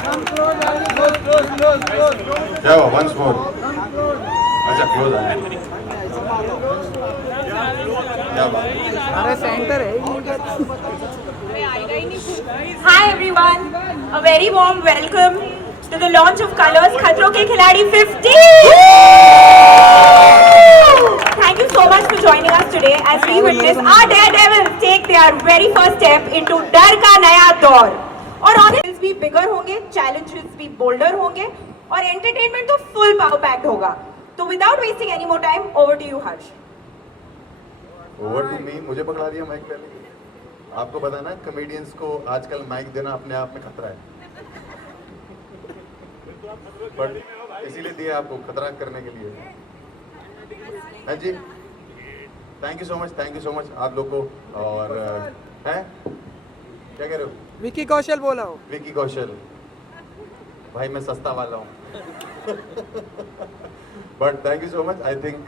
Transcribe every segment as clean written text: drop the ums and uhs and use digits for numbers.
क्या हुआ? Once more. अच्छा क्लोज आया। क्या बात? अरे सेंटर है। Hi everyone, a very warm welcome to the launch of Colors Khatron Ke Khiladi 15. Thank you so much for joining us today as we witness our daredevils take their very first step into डर का नया दौर. और audience भी बिगर होंगे, challenges भी boulder होंगे और एंटरटेनमेंट तो फुल पावर पैक्ड होगा. तो without wasting any more time, over to you Harsh. Over to me. मुझे पकड़ा दिया माइक पहले। आपको पता ना कॉमेडियंस को आजकल माइक देना अपने आप में खतरा है, बट इसीलिए दिया आपको खतरा करने के लिए। हाँ जी, thank you so much, thank you so much आप लोग को। और हैं क्या कह रहे हो? विकी कौशल बोला हो। विकी कौशल भाई, मैं सस्ता वाला हूँ। But thank you so much. I think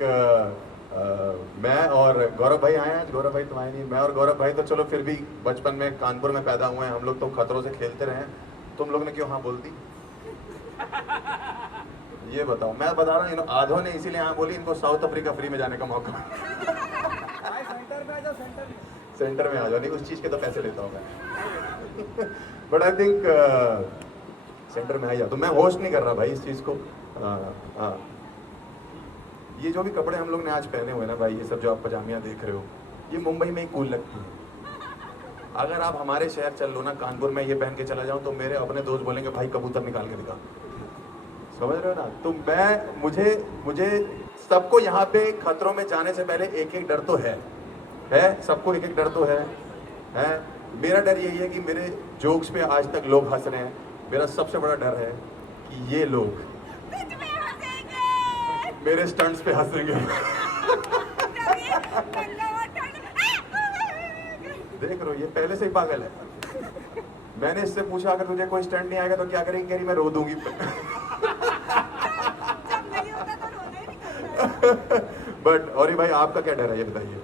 मैं और गौरव भाई आए हैं आज। गौरव भाई तो आए नहीं। मैं और गौरव भाई तो चलो फिर भी बचपन में कानपुर में पैदा हुए हैं हम लोग, तो खतरों से खेलते रहे हैं। तुम लोग ने क्यों हाँ बोल दी ये बताओ? मैं बता रहा हूँ, आधों ने इसीलिए हाँ बोली, इनको साउथ अफ्रीका फ्री में जाने का मौका। सेंटर में आ जाओ। नहीं, उस चीज के तो पैसे लेता हूँ मैं। बट आई थिंक सेंटर में आ जाओ। तो मैं होस्ट नहीं कर रहा भाई इस चीज को। ये जो भी कपड़े हम लोग ने आज पहने हुए ना भाई, ये सब जो आप पजामियाँ देख रहे हो, ये मुंबई में ही कूल लगती है। अगर आप हमारे शहर चल लो ना, कानपुर में ये पहन के चला जाऊं तो मेरे अपने दोस्त बोलेंगे भाई कबूतर निकाल के दिखा। समझ रहे हो ना? तो मैं मुझे सबको यहाँ पे खतरों में जाने से पहले एक एक डर तो है सबको एक एक डर तो है। मेरा डर यही है कि मेरे जोक्स पे आज तक लोग हंस रहे हैं। मेरा सबसे बड़ा डर है कि ये लोग मेरे स्टंट्स पे हंसेंगे। देख रो, ये पहले से ही पागल है। मैंने इससे पूछा अगर तुझे कोई स्टंट नहीं आएगा तो क्या करेगी? कह रही मैं रो दूंगी। बट और भाई आपका क्या डर है ये बताइए?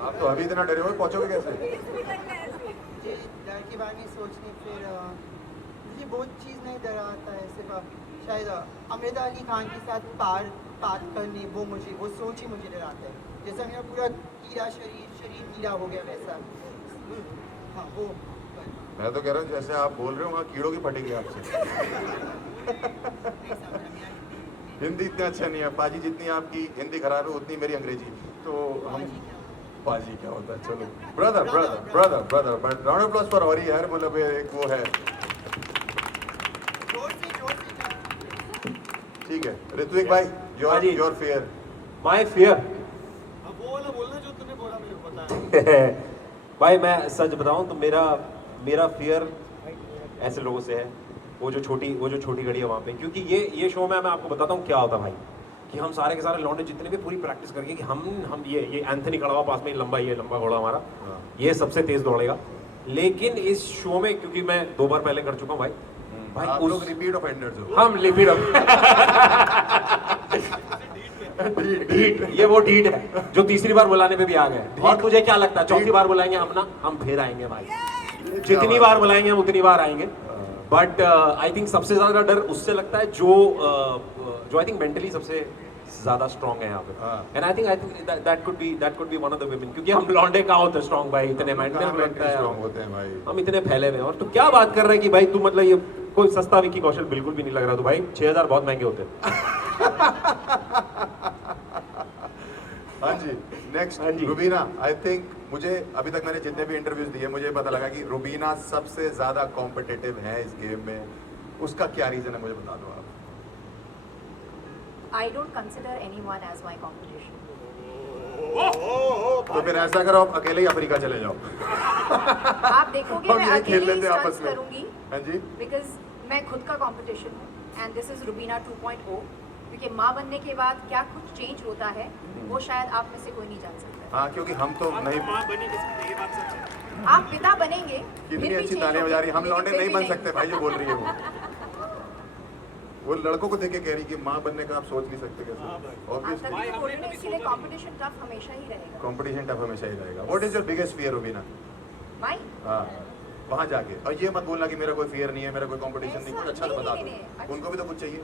आप तो अभी इतना डरे हुए, पहुंचोगे कैसे? डर के बारे में सोचने फिर मुझे बहुत चीज़ नहीं डर आता है। सिर्फ शायद अमृता अली खान के साथ बात करने वो सोच ही मुझे डराता है। जैसा मेरा पूरा शरीर कीड़ा हो गया वैसा। हाँ वो मैं तो कह रहा हूँ जैसे आप बोल रहे हो वहाँ कीड़ों की फटेगी आपसे। हिंदी इतना अच्छा नहीं है पाजी, जितनी आपकी हिंदी खराब है उतनी मेरी अंग्रेजी। तो हम पाजी क्या होता है? चलो brother brother brother brother, but round of applause for Hari यार, मतलब एक वो है। ठीक है ऋत्विक भाई, योर फियर। माय फियर वो वाला बोलना जो तूने बोला मेरे को पता है। भाई मैं सच बताऊं तो मेरा फियर ऐसे लोगों से है, वो जो छोटी घड़ी है वहाँ पे। क्योंकि ये शो में मैं आपको बताता हूँ क्या होता भाई, कि हम सारे के सारे लौंडे जितने भी पूरी प्रैक्टिस करके कि हम ये एंथनी खड़ा हुआ पास में, लंबा घोड़ा हमारा, ये सबसे तेज दौड़ेगा। लेकिन इस शो में क्योंकि मैं 2 बार पहले कर चुका हूँ भाई आप लोग रिपीट ऑफेंडर्स हो। हम रिपीट ढीठ, ये वो ढीठ है जो तीसरी बार बुलाने पे भी आ गए। और तुझे क्या लगता है चौथी बार बुलाएंगे हम फिर आएंगे भाई। जितनी बार बुलाएंगे हम उतनी बार आएंगे। बट आई थिंक सबसे ज्यादा डर उससे लगता है जो आई थिंक मेंटली सबसे ज्यादा स्ट्रांग है यहाँ पे। And I think that could be one of the women, क्योंकि हम लौंडे कहाँ होते स्ट्रांग भाई, इतने मेंटल होते हैं भाई, हम इतने फैले हुए हैं। और तो क्या बात कर रहे हैं कि भाई तू मतलब ये कोई सस्ता विकी कौशल बिल्कुल भी नहीं लग रहा। तो भाई 6000 बहुत महंगे होते हैं। हाँ जी, नेक्स्ट रुबीना। आई थिंक मुझे अभी तक मैंने जितने भी इंटरव्यूज दिए मुझे पता लगा कि रुबीना सबसे ज्यादा कॉम्पिटिटिव है इस गेम में। उसका क्या रीजन है मुझे बता दो आप। I don't consider anyone as my competition. तो फिर ऐसा करो आप अकेले ही अफ्रीका चले जाओ। आप देखोगे मैं यही खेल अकेले लेते ही हैं आपस स्टंट्स में। करूंगी हाँ जी, बिकॉज मैं खुद का कंपटीशन हूँ एंड दिस इज रुबीना 2.0। क्योंकि माँ बनने के बाद क्या कुछ चेंज होता है वो शायद आप में से कोई नहीं जान सकता। हाँ क्योंकि हम तो नहीं। माँ बनी किसकी, ये बात सच है। आप पिता बनेंगे, कितनी अच्छी तालियां बजा रही है। हम लौंडे नहीं बन सकते भाई, जो बोल रही है वो लड़कों को देख के कह रही कि माँ बनने का आप सोच नहीं सकते कैसे। ऑब्वियसली इसलिए कंपटीशन टफ हमेशा ही रहेगा। कंपटीशन टफ हमेशा ही रहेगा। What is your biggest fear Rubina? My हाँ वहां जाके। और ये मत बोलना कि मेरा कोई फियर नहीं है, मेरा कोई कंपटीशन नहीं, कुछ अच्छा तो बता नहीं, दो। अच्छा। उनको भी तो कुछ चाहिए।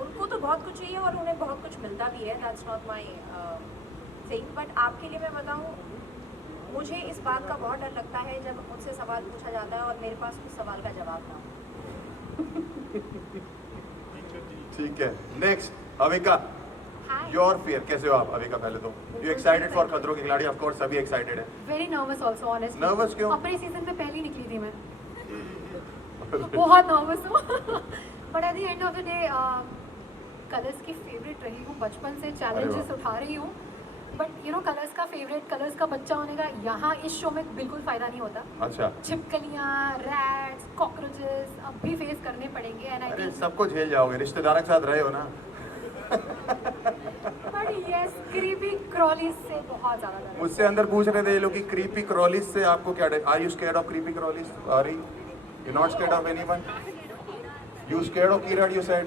उनको तो बहुत कुछ चाहिए और उन्हें बहुत कुछ मिलता भी है, that's not my thing. But आपके लिए मैं बताऊँ, मुझे इस बात का बहुत डर लगता है जब मुझसे सवाल पूछा जाता है और मेरे पास उस सवाल का जवाब ना हो। ठीक है, next Avika, Hi. Your fear. कैसे हो आप अविका? पहले तो यू एक्साइटेड फॉर खतरों के खिलाड़ी? ऑफ कोर्स सभी एक्साइटेड है। Very nervous also honestly. Nervous क्यों? अपने सीजन में पहली निकली थी मैं। बहुत नर्वस हूँ। But at the end of the day colours की फेवरेट रही हूँ बचपन से, चैलेंजेस वाह। उठा रही हूँ। बट यू नो कलर्स का फेवरेट, कलर्स का बच्चा होने का यहाँ इस शो में बिल्कुल फ़ायदा नहीं होता। अच्छा, छिपकलियाँ, रैट्स, कॉकरोचेस अब भी फेस करने पड़ेंगे एंड आई अरे थिंक। सबको झेल जाओगे, रिश्तेदार के साथ रहे हो ना। बट यस, क्रीपी क्रॉलीज से बहुत ज़्यादा डर है। मुझसे अंदर पूछ रहे थे ये लोग कि क्रीपी क्रॉलीज से आपको क्या डर? Are you scared of creepy crawlies? Are you not scared of anyone? You scared of कीरड? You said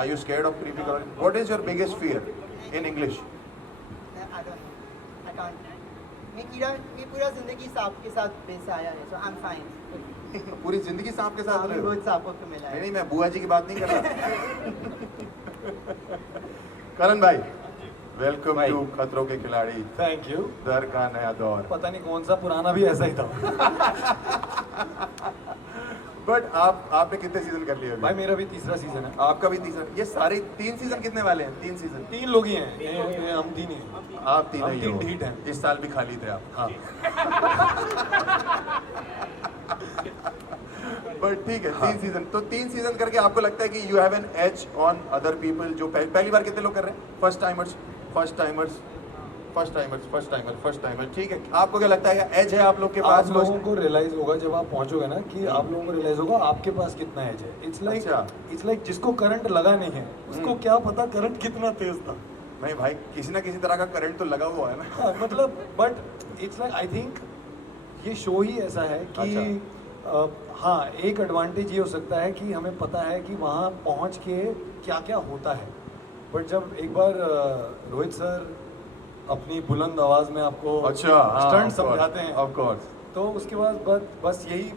are you scared of creepy crawlies? What is your biggest fear in English? I don't know. I can't. मैं पूरा जिंदगी सांप के साथ base आया है, so I'm fine. पूरी जिंदगी सांप के साथ रहे हो? बहुत सांपों को मिला नहीं है। नहीं, मैं बुआ जी की बात नहीं कर रहा। करण भाई, वेलकम भाई। टू खतरों के खिलाड़ी, थैंक यू। दर का नया दौर। पता नहीं कौन सा पुराना भी ऐसा ही था। बट आपने कितने सीजन कर लिए अभी? भाई मेरा भी तीसरा सीजन है। आपका भी तीसरा। ये सारे 3 सीजन कितने वाले हैं? 3 सीजन। 3 लोग ही हैं, ये हम 3 ही हैं। आप 3 हम ही 3 हो। ढीठ हैं। इस साल भी खाली थे आप। हाँ। बट ठीक है, 3 सीजन। तो 3 सीजन करके आपको लगता है कि you have an edge on other people जो पहली बार कितने लोग कर रहे हैं? First timers. ठीक है, आपको क्या लगता है एज है आप लोग के पास? आप लोगों को रियलाइज होगा जब आप पहुंचोगे ना कि आप लोगों को रियलाइज होगा आपके पास कितना एज है। अच्छा। इट्स लाइक जिसको करंट लगा नहीं है उसको क्या पता करंट कितना तेज था। नहीं भाई, किसी ना किसी तरह का करंट तो लगा हुआ है ना। हाँ, मतलब but it's like I think ये शो ही ऐसा है कि हाँ, एक एडवांटेज ये हो सकता है कि हमें पता है कि वहाँ पहुँच के क्या क्या होता है। बट जब एक बार रोहित सर अपनी बुलंद आवाज़ में आपको स्टंट समझाते हैं, ऑफ कोर्स, तो उसके बाद बस यही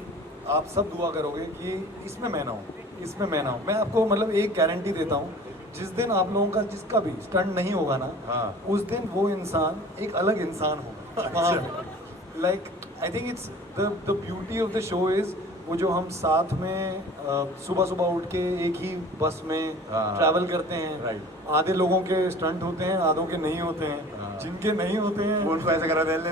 आप सब दुआ करोगे कि इसमें मैं ना हूँ। मैं आपको मतलब एक गारंटी देता हूँ, जिस दिन आप लोगों का जिसका भी स्टंट नहीं होगा ना, हाँ। उस दिन वो इंसान एक अलग इंसान होगा। Like I think it's the beauty of the show is वो जो हम साथ में सुबह उठ के एक ही बस में हाँ। ट्रैवल करते हैं। राइट। आधे लोगों के स्टंट होते हैं, आधों के नहीं होते हैं। हाँ। जिनके नहीं होते हैं वो उनको ऐसे कर रहे थे, ले।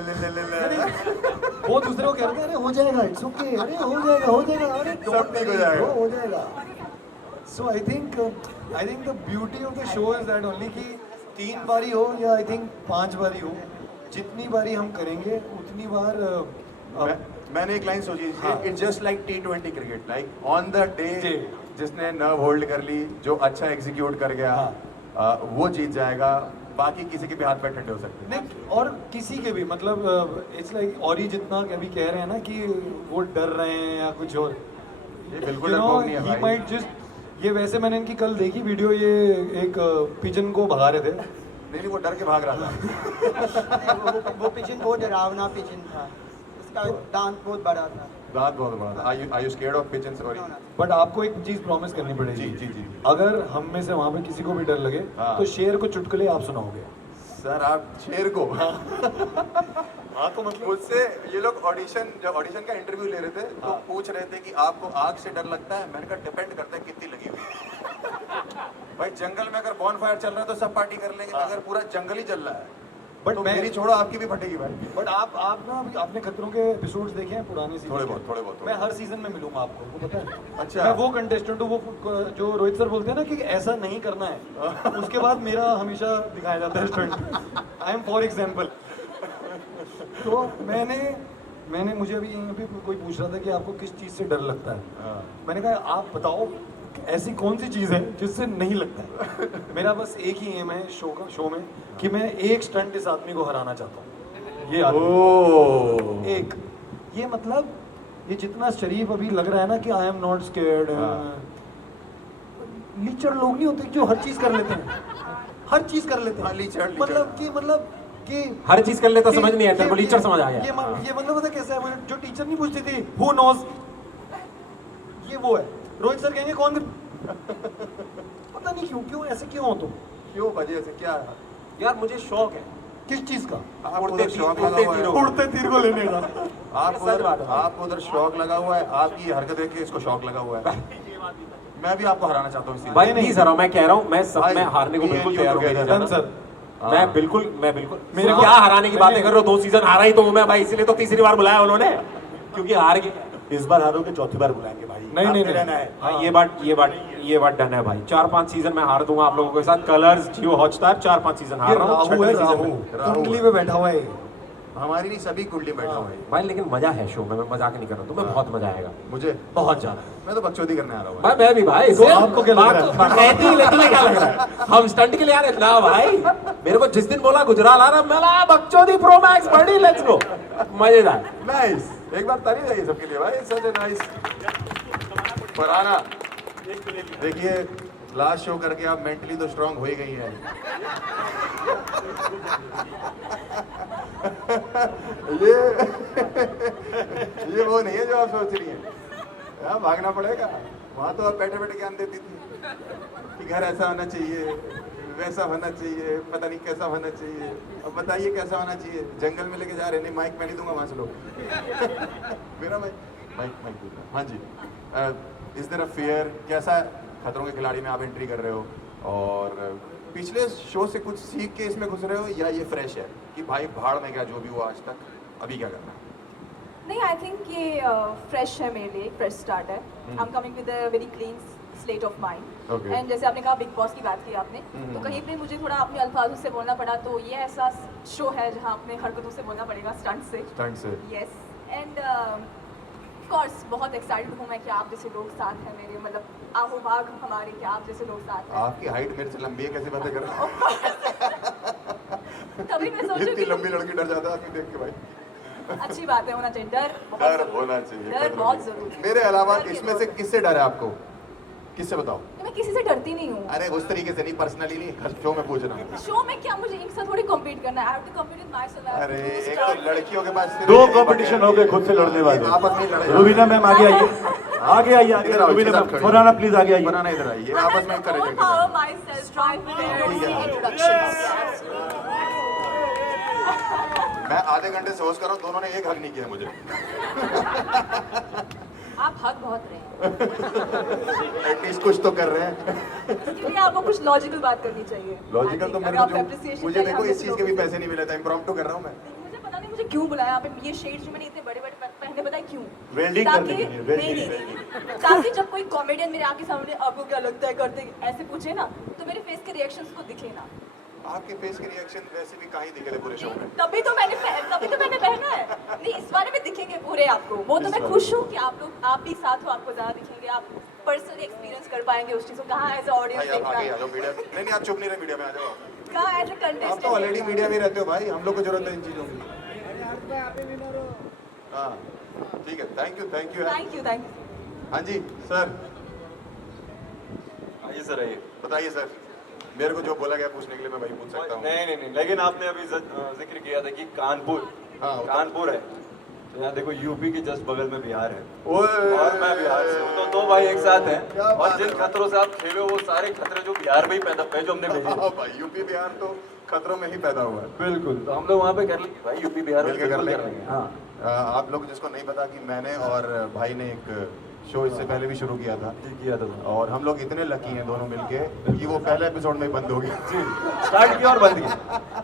वो दूसरे को कहते हैं अरे हो जाएगा, इट्स ओके, अरे हो जाएगा, अरे सब ठीक हो जाएगा। हो जाएगा। So I think the beauty of the show is that only कि 3 बारी हो या आई थिंक 5 बारी हो, जितनी बारी हम करेंगे उतनी बार मैंने एक लाइन सोची, हाँ। It's just like T20 cricket, like on the day जी। जिसने नर्व होल्ड कर ली, जो अच्छा एग्जीक्यूट कर गया, हाँ। वो जीत जाएगा। बाकी किसी के भी हाथ पैर ठंडे हो सकते हैं। नहीं, और किसी के भी मतलब इट्स लाइक और ही जितना अभी कह रहे हैं ना कि वो डर रहे हैं या कुछ और, ये बिल्कुल डरपोक नहीं है he भाई। might just ये वैसे मैंने इनकी कल देखी वीडियो, ये एक पिजन को भगा रहे थे। नहीं, वो डर के भाग रहा था। वो पिजन बहुत डरावना पिजन था, उसका दांत बहुत बड़ा था। दांत बहुत बड़ा था। Are you scared of pigeons? Sorry. But आपको एक चीज प्रॉमिस करनी पड़ेगी। जी। अगर हम में से वहाँ पे किसी को भी डर लगे हाँ। तो शेर को चुटकुले आप सुनाओगे। सर आप शेर को हाँ तो मतलब मुझसे ये लोग जब ऑडिशन का इंटरव्यू ले रहे थे तो हाँ। पूछ रहे थे कि आपको आग से डर लगता है? मैंने कहा डिपेंड करता है कितनी लगी हुई। भाई जंगल में अगर बॉन फायर चल रहा है तो सब पार्टी कर लेंगे, हाँ। अगर पूरा जंगल ही जल रहा है बट तो मैं मेरी छोड़ो आपकी भी फटेगी भाई। बट आप ना अभी आपने खतरों के एपिसोड्स देखे हैं पुराने सीजन? थोड़े बहुत। मैं हर सीजन में मिलूंगा आपको, वो पता है। अच्छा। मैं वो कंटेस्टेंट हूँ, वो जो रोहित सर बोलते हैं ना कि ऐसा नहीं करना है, उसके बाद मेरा हमेशा दिखाया जाता है stunt. I am for example. तो मैंने मुझे अभी यहीं पे कोई पूछ रहा था कि आपको किस चीज़ से डर लगता है। हाँ। मैंने कहा आप बताओ ऐसी कौन सी चीज़ है जिससे नहीं लगता है। मेरा बस एक ही एम है शो में कि मैं एक स्टंट इस आदमी को हराना चाहता हूँ। ये आदमी ओह। एक, ये मतलब ये जितना शरीफ अभी लग रहा है ना कि आई एम नॉट स्केर्ड, लीचड़ लोग नहीं होते जो हर चीज़ कर लेते हैं, हर चीज़ कर लेते हाँ, हैं। लीचड़। मतलब कि हर चीज कर लेता समझ नहीं आया, तेरे को ये- टीचर समझ आ ये गया। ये मतलब पता कैसा है, मुझे जो टीचर नहीं पूछती थी हु नोज, ये वो है। रोहित सर कहेंगे कौन पता नहीं क्यों ऐसे क्यों हो तुम, क्यों वजह से क्या है? यार मुझे शौक है किस चीज का? आप उड़ते उधर तीर- शौक लगा उड़ते हुआ है। तीरों। उड़ते तीर को लेने का। आप उधर शौक लगा हुआ है, आपकी हरकत देख के इसको शौक लगा हुआ है। मैं भी आपको हराना चाहता हूँ इसी भाई प्लीज हराओ, मैं कह रहा हूँ मैं सब भाई, मैं हारने को me बिल्कुल and you तैयार हूँ together, मेरी डन जान। सर। मैं बिल्कुल मेरे को- क्या हराने की बातें कर रहे हो, 2 सीजन हारा ही तो हूँ मैं भाई, इसीलिए तो तीसरी बार बुलाया उन्होंने, क्योंकि हार गए। इस बार हारोगे चौथी बार बुलाएंगे भाई। नहीं, आपने नहीं। रहना है। हाँ, ये बात डन है भाई। 4-5 सीजन मैं हार दूंगा आप लोगों के साथ। कलर्स जियो हॉटस्टार 4-5 सीजन हार ये रहा हूँ, राहु छठे है, सीजन राहु में। राहु कुंडली है। पे बैठा हुआ है ये। हमारी नहीं, सभी कुंडली बैठा हुआ है। भाई लेकिन मजा है शो में, मैं मजाक नहीं कर रहा हूँ, तुम्हें बहुत मजा आएगा, मुझे बहुत ज्यादा। मैं तो बकचोदी करने आ रहा हूँ भाई मैं भी भाई, तो आपको क्या लग रहा है? कहती है तुम्हें क्या लग रहा है? हम स्टंट के लिए आ रहे हैं ना भाई। मेरे को जिस दिन बोला गुजराल आ रहा, मैं बकचोदी प्रो मैक्स बड़ी, लेट्स गो, मजेदार। नाइस, एक बार तारीफ है सबके लिए भाई, सच नाइस। फरहाना देखिए, लास्ट शो करके आप मेंटली तो स्ट्रांग हो ही गई हैं। ये वो नहीं है जो आप सोच रही हैं। यहाँ भागना पड़ेगा, वहाँ तो आप बैठे बैठे ज्ञान देती थी कि घर ऐसा होना चाहिए, वैसा होना चाहिए, पता नहीं कैसा होना चाहिए। अब बताइए कैसा होना चाहिए? जंगल में लेके जा रहे, नहीं माइक मैं नहीं दूंगा वहाँ से लोग। मेरा माइक दूंगा। हाँ जी, इस तरह फियर कैसा, खतरों के खिलाड़ी में आप एंट्री कर रहे हो और पिछले शो से कुछ सीख के इसमें घुस रहे हो, या ये फ्रेश है कि भाई भाड़ में गया जो भी हुआ आज तक, अभी क्या करना है? नहीं, आई थिंक ये फ्रेश है मेरे लिए, फ्रेश स्टार्ट है। I am coming with a very clean slate of mind. Okay. And जैसे आपने कहा बिग बॉस की बात की आपने, तो कहीं पे मुझे थोड़ा अपने अल्फाजों से बोलना पड़ा, तो ये ऐसा शो है जहाँ अपने हरकतों से बोलना पड़ेगा, स्टंट से। स्टंट से यस, एंड ऑफ कोर्स बहुत एक्साइटेड हूँ मैं कि आप जैसे लोग साथ हैं मेरे, मतलब आहो भाग हमारे, कि आप जैसे लोग साथ हैं। आपकी हाइट मेरे से लंबी है, कैसी बातें कर रहे हो? तभी मैं सोचूं इतनी कि लंबी लड़की डर जाता है आदमी देख के भाई। अच्छी बात है, होना चाहिए डर, बहुत डर जरूरी होना है। चाहिए, डर बहुत जरूरी है। मेरे अलावा डर के इसमें से बहुत- किससे डर है आपको? किससे बताओ? मैं किसी से डरती नहीं हूँ। अरे उस तरीके से नहीं, पर्सनली नहीं, शो में पूछ रहा हूँ। शो में क्या, मुझे इनके साथ थोड़ी कॉम्पीट करना है। I have to compete with myself. अरे एक तो लड़कियों के पास सिर्फ 2 यही कंपटीशन बातें हो गए हैं। खुद से लड़ने वाले। आपस में लड़े। रुबीना मैम आगे आइए, आगे आइए, आगे इधर आओ, रुबीना इधर मैम, खड़े। फरहाना प्लीज आगे आइए। बनाना इधर आइए, आपस में करे Don't power myself, try with introductions. मैं आधे घंटे से होस्ट कर रहा हूँ, दोनों ने एक हक नहीं किया मुझे। आप हक बहुत रहे हैं, एटलीस्ट कुछ तो कर रहे हैं। क्योंकि आपको कुछ लॉजिकल बात करनी चाहिए। लॉजिकल तो I think मेरे अगर को आप जो, appreciation मुझे चाहिए, देखो आप इस चीज के भी लोग- पैसे नहीं मिले थे, इम्प्रॉम्प्टू कर रहा हूँ मैं। मुझे पता नहीं मुझे क्यों बुलाया यहाँ पे, ये शेड्स जो मैंने इतने बड़े बड़े पहने, बताए क्यों? Welding ताकि करने के लिए, welding। नहीं, ताकि जब कोई कॉमेडियन मेरे आके सामने आपको क्या लगता है करते ऐसे पूछे ना, तो मेरे फेस के रिएक्शंस को दिखे ना। आपके फेस के रिएक्शन वैसे भी कहीं दिखे थे पूरे शो में। तभी तो मैंने पहना है। नहीं, इस बारे में दिखेंगे पूरे आपको, वो तो इस मैं बारे खुश हूँ कि आप भी साथ हो, आपको ज़्यादा दिखेंगे, आप पर्सनली एक्सपीरियंस कर पाएंगे उस चीज़ को, कहाँ एज भाई ऑडियंस आप आगे आ देखना, जाओ मीडिया। नहीं आप चुप नहीं रहे, मीडिया में आ जाओ। कहाँ एज अ आप तो ऑलरेडी कंटेस्टेंट। मीडिया में रहते हो भाई, हम लोग को जरूरत है इन चीजों की। हाँ ठीक है, थैंक यू थैंक यू। हाँ जी सर, आइए सर आइए। बताइए सर। मेरे को जो बोला गया पूछने के लिए मैं वही पूछ सकता हूँ। नहीं, लेकिन आपने अभी जिक्र किया था कि कानपुर, हाँ, कानपुर है, तो यहाँ देखो यूपी के जस्ट बगल में बिहार है, ओए, और मैं बिहार से हूँ, तो 2 भाई एक साथ हैं, क्या और बात जिन है। खतरों से आप खेले हो वो सारे खतरे जो बिहार में ही पैदा हुए, जो हमने भेजे। हाँ भाई, यूपी बिहार तो खतरों में ही पैदा हुआ है। बिल्कुल, तो हम लोग वहाँ पे कर लेंगे भाई, यूपी बिहार में मिलके कर बिल्कुल लेंगे। हाँ आप लोग जिसको नहीं पता कि मैंने और भाई ने एक शो इससे पहले भी शुरू किया था, जी किया था। और हम लोग इतने लकी हैं दोनों मिलके कि वो पहले एपिसोड में ही बंद हो गया। जी स्टार्ट किया और बंद किया।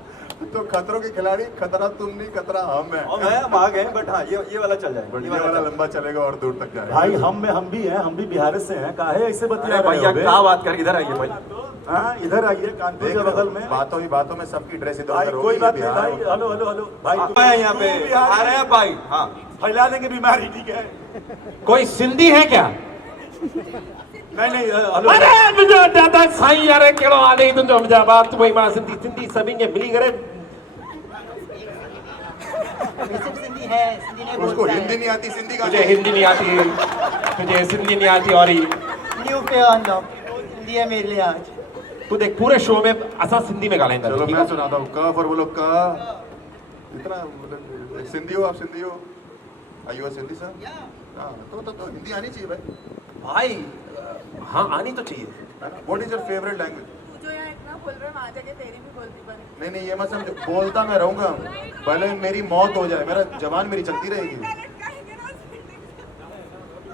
तो खतरों के खिलाड़ी, खतरा तुम नहीं, खतरा हम है। हम आ गए, बट हाँ ये वाला चल जाएगा, ये वाला लंबा चलेगा और दूर तक जाएगा। भाई हम भी हैं, हम भी बिहार से हैं, काहे ऐसे बतिया अरे भैया क्या बात कर, इधर आइए भाई। हाँ इधर आइए, कानपुर देख के रहे बगल हो, में। बातों ही बातों में सबकी ड्रेस इधर भाई उधर कोई होगी, बात ये नहीं बिहार भाई, हेलो हेलो हेलो भाई, आए यहाँ पे बिहार आ रहे हैं भाई। हाँ फैला देंगे बीमारी, ठीक है? कोई सिंधी है क्या? नहीं हेलो। अरे मुझे दादा साईं यार केड़ो आले तुंजो मुझा बात वही मां सिंधी सभी के मिली करे। सिंधी है, सिंधी नहीं उसको बोलता हिंदी है। नहीं आती, सिंधी का तुझे हिंदी नहीं आती, तुझे सिंधी नहीं आती, और न्यू पे अनलॉक हिंदी है मेरे लिए आज। तू देख पूरे शो में असा सिंधी में ॻाल्हाईंदा चलो ठीक मैं है? सुनाता हूँ क पर बोलो क इतना मतलब सिंधी हो आप सिंधी हो आयु सिंधी सर हाँ तो हिंदी आनी चाहिए भाई भाई हाँ आनी तो चाहिए what is your favourite language तू जो यहाँ इतना बोल रहा है वहाँ जाके तेरी भी बोलती बने नहीं ये मत समझो बोलता मैं रहूंगा भले मेरी मौत हो जाए मेरा जबान मेरी चलती रहेगी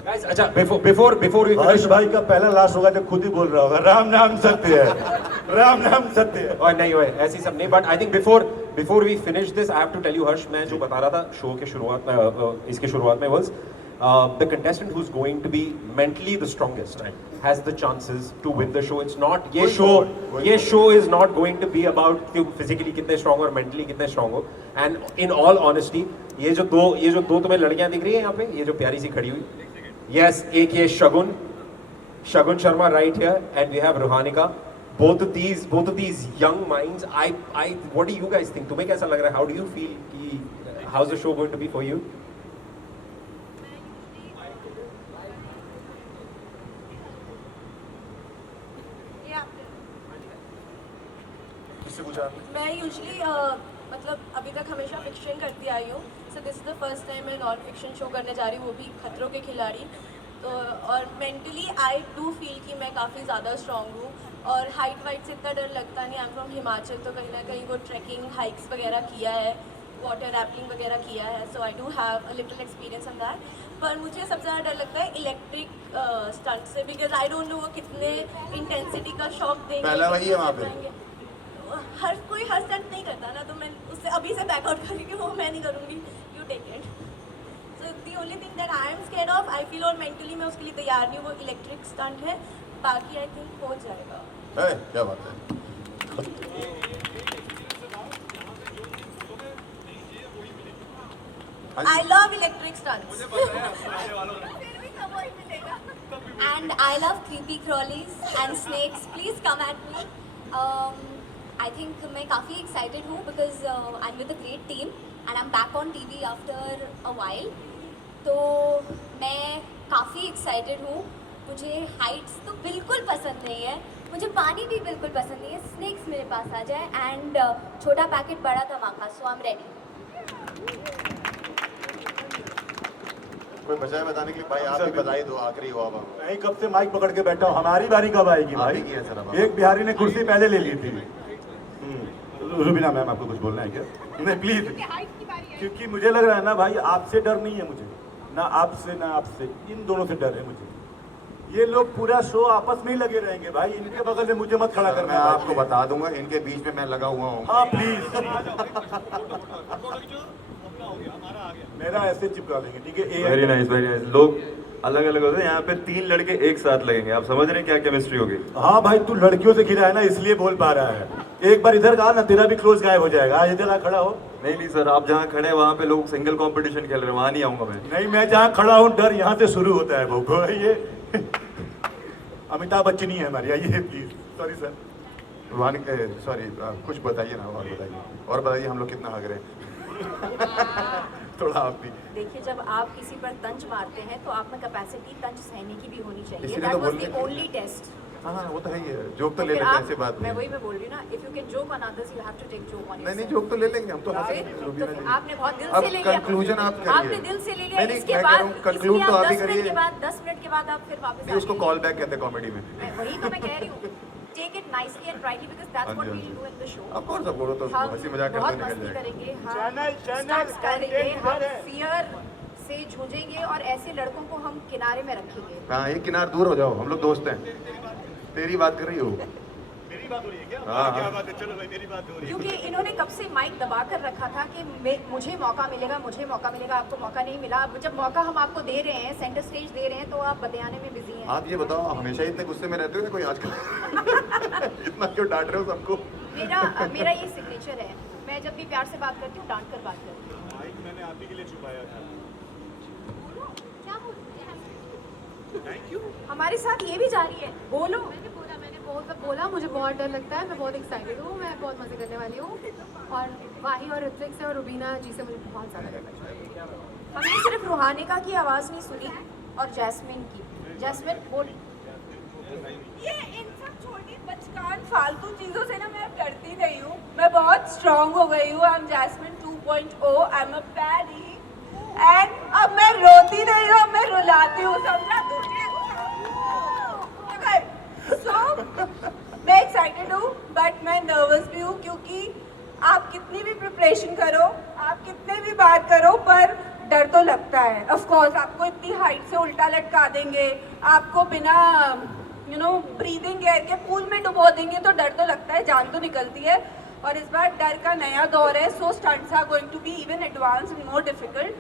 Guys, अच्छा before we हर्ष finish भाई का पहला लास्ट होगा जब खुद ही बोल रहा होगा राम नाम सत्य है राम नाम सत्य है और नहीं हुए ऐसी सब नहीं but I think before we finish this I have to tell you Harsh मैं जो बता रहा था शो के शुरुआत में इसके शुरुआत में was the contestant who's going to be mentally the strongest has the chances to win the show. It's not ये show is not going to be about कि physically कितने strong और mentally कितने strong हो. And in all honesty ये जो दो तुम्हें लड़कियां दिख रही हैं यहाँ पे ये जो प्यारी सी खड़ी हुई yes एक ये शगुन Sharma right here and we have Ruhanika. Both of these young minds what do you guys think? तुम्हें कैसा लग रहा है? How do you feel कि how's the show going to be for you? किससे पूछा आपने मैं यूजली मतलब अभी तक हमेशा फिक्शन करती आई हूँ so this is the first time मैं नॉन फिक्शन शो करने जा रही हूँ वो भी खतरों के खिलाड़ी तो और मेंटली आई डू फील कि मैं काफ़ी ज़्यादा स्ट्रॉन्ग हूँ और हाइट वाइट से इतना डर लगता नहीं आई एम फ्रॉम हिमाचल तो कहीं ना कहीं वो ट्रैकिंग हाइक्स वगैरह किया है वाटर रैपलिंग वगैरह किया है so I do have a little experience on that पर मुझे सबसे ज़्यादा डर लगता है इलेक्ट्रिक स्टंट से बिकॉज आई डोंट नो वो कितने इंटेंसिटी का शॉक देंगे पहला वही है वहाँ पे। हर कोई हर स्टंट नहीं करता ना तो मैं उससे अभी से बैकआउट करूँगी वो मैं नहीं करूँगी you take it so the only thing that I am scared of I feel और मेंटली मैं उसके लिए तैयार नहीं हूँ वो इलेक्ट्रिक स्टंट है बाकी आई थिंक हो जाएगा क्या बात है I love electric stunts. And I love creepy crawlies and snakes. Please come at me. I think मैं काफ़ी excited हूँ because I'm with a great team and I'm back on TV after a while. तो मैं काफ़ी excited हूँ. मुझे heights तो बिल्कुल पसंद नहीं है. मुझे पानी भी बिल्कुल पसंद नहीं है. Snakes मेरे पास आ जाए and छोटा पैकेट बड़ा धमाका. So I'm ready. कोई बजाय बताने के लिए भाई आप भी बधाई दो आखिरी हो अब मैं कब से माइक पकड़ के बैठा हूँ हमारी बारी कब आएगी आप ही भाई की है सर अब। एक बिहारी ने कुर्सी पहले ले ली थी रुबीना मैम आपको कुछ बोलना है क्या नहीं प्लीज क्योंकि मुझे लग रहा है ना भाई आपसे डर नहीं है मुझे ना आपसे इन दोनों से डर है मुझे ये लोग पूरा शो आपस में ही लगे रहेंगे भाई इनके बगल में मुझे मत खड़ा मैं करना आपको बता दूंगा इनके बीच में मैं लगा हुआ हूँ हाँ प्लीज मेरा ऐसे चिपका देंगे ठीक है वेरी नाइस लोग अलग अलग होते हैं यहाँ पे 3 लड़के एक साथ लगेंगे आप समझ रहे हैं क्या केमिस्ट्री होगी हाँ भाई तू लड़कियों से घिरा है ना इसलिए बोल पा रहा है एक बार इधर कहा ना तेरा भी क्लोज गायब हो जाएगा आज इधर आ खड़ा हो नहीं सर आप जहाँ खड़े हैं वहाँ पे लोग सिंगल कंपटीशन खेल रहे हैं वहाँ नहीं आऊंगा मैं नहीं मैं जहाँ खड़ा हूँ डर यहाँ से शुरू होता है वो ये अमिताभ बच्चन ही है हमारी आइए प्लीज सॉरी सर सॉरी कुछ बताइए ना और बताइए हम लोग कितना हक रहे हैं थोड़ा आप भी देखिए जब आप किसी पर तंज मारते हैं तो आप में कैपेसिटी तंज सहने की भी होनी चाहिए इसीलिए दैट तो वाज बोल द रहे हैं। ओनली टेस्ट हाँ वो तो है ही है जोक तो ले लेते हैं ऐसी बात मैं नहीं वही मैं बोल रही हूँ ना if you can joke on others you have to take joke on नहीं जोक तो ले लेंगे हम तो हंस रहे हैं, तो रुबीना फिर जी। आपने बहुत दिल अब से ले लिया conclusion आप करिए। आपने दिल से ले लिया नहीं, इसके मैं कह रहा बाद हूँ, conclude इसलिए तो आप आप ही 10 मिनट करिए। के बाद 10 मिनट के बाद आप फिर वापस नहीं उसको आइए। कॉल बैक कहते हैं कॉमेडी में वही तो मैं कह रही हूँ take it nicely and brightly because that's what we do in the show of course अब बोलो तो हम हंसी मजाक बहुत करते निकल मस्ती जाएगा करेंगे चैनल stunts करेंगे हम फियर से जूझेंगे और ऐसे लड़कों को हम किनारे में रखेंगे हाँ एक किनार दूर हो जाओ हम लोग दोस्त हैं तेरी बात कर रही हो मेरी बात हो रही है क्या हाँ, क्या हाँ। बात है चलो भाई मेरी बात हो रही है क्योंकि इन्होंने कब से माइक दबा कर रखा था कि मुझे मौका मिलेगा आपको मौका नहीं मिला अब जब मौका हम आपको दे रहे हैं सेंटर स्टेज दे रहे हैं तो आप बतियाने में बिजी हैं आप ये बताओ आप हमेशा इतने गुस्से में रहते हो या कोई आजकल इतना क्यों डांट रहे हो सबको मेरा ये सिग्नेचर है मैं जब भी प्यार से बात करती हूँ डांट कर बात करती हूँ माइक मैंने आप ही के लिए छुपाया था क्या बोलते थैंक यू हमारे साथ ये भी जारी है बोलो मैंने बहुत बोला मुझे बहुत डर लगता है मैं बहुत एक्साइटेड हूँ मैं बहुत मज़े करने वाली हूँ और वाही और ऋत्विक से और रुबीना जी से मुझे बहुत ज़्यादा डर लगता है हमने सिर्फ रूहानिका की आवाज़ नहीं सुनी और जैस्मिन की जैस्मिन बोल ये इन सब छोड़ के बचकान फालतू चीजों से ना मैं डरती नहीं हूँ, मैं बहुत स्ट्रांग हो गई हूँ। I am Jasmine 2.0, I am a baddie and अब मैं रोती नहीं हूँ, मैं रुलाती हूँ, समझा तुझे? सो मैं एक्साइटेड हूँ बट मैं नर्वस भी हूँ, क्योंकि आप कितनी भी प्रिपरेशन करो, आप कितने भी बात करो, पर डर तो लगता है। ऑफ कोर्स आपको इतनी हाइट से उल्टा लटका देंगे, आपको बिना ब्रीदिंग एयर के पूल में डुबो देंगे, तो डर तो लगता है, जान तो निकलती है। और इस बार डर का नया दौर है, so stunts are going to be even advance and more difficult.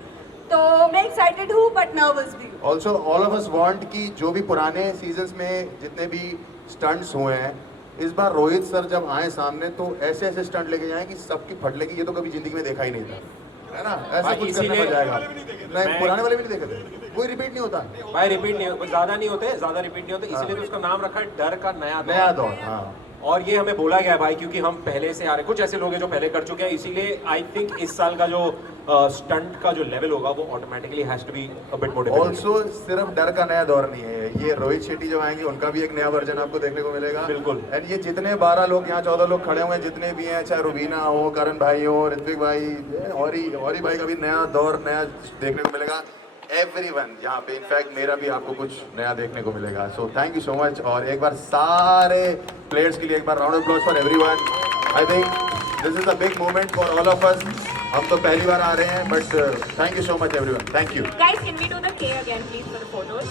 तो मैं एक्साइटेड हूँ बट नर्वस भी हूँ। Also all of us want कि जो भी पुराने सीजन्स में जितने भी स्टंट्स हुए हैं, इस बार रोहित सर जब आए सामने तो ऐसे ऐसे स्टंट लेके जाएं कि सबकी फट लेगी। ये तो कभी जिंदगी में देखा ही नहीं था, है ना? ऐसा भाई कुछ करना इसीलिए- पड़ जाएगा। नहीं, पुराने वाले भी नहीं देखे थे, कोई रिपीट नहीं होता। भाई रिपीट नहीं होते, ज्यादा नहीं होते, ज्यादा रिपीट नहीं होते, इसलिए तो उसका नाम रखा है डर का नया नया दौर, हाँ। और ये हमें बोला गया है भाई, क्योंकि हम पहले से आ रहे, कुछ ऐसे लोग हैं जो पहले कर चुके हैं, इसीलिए आई थिंक इस साल का जो स्टंट का जो लेवल होगा वो automatically has to be a bit more difficult. Also सिर्फ डर का नया दौर नहीं है ये, रोहित शेट्टी जब आएंगे उनका भी एक नया वर्जन आपको देखने को मिलेगा। बिल्कुल। एंड ये जितने 12 लोग यहाँ 14 लोग खड़े हुए हैं, जितने भी हैं, चाहे रुबीना हो, करण भाई हो, ऋत्विक भाई, औरी भाई का भी नया दौर नया देखने को मिलेगा। एवरीवन यहाँ पे, इनफैक्ट मेरा भी आपको कुछ नया देखने को मिलेगा। So thank you so much, और एक बार सारे प्लेयर्स के लिए एक बार round of applause for everyone. I think this is a big moment for all of us. हम तो पहली बार आ रहे हैं, but thank you so much everyone, thank you. Guys, can we do the K again, please, for the photos?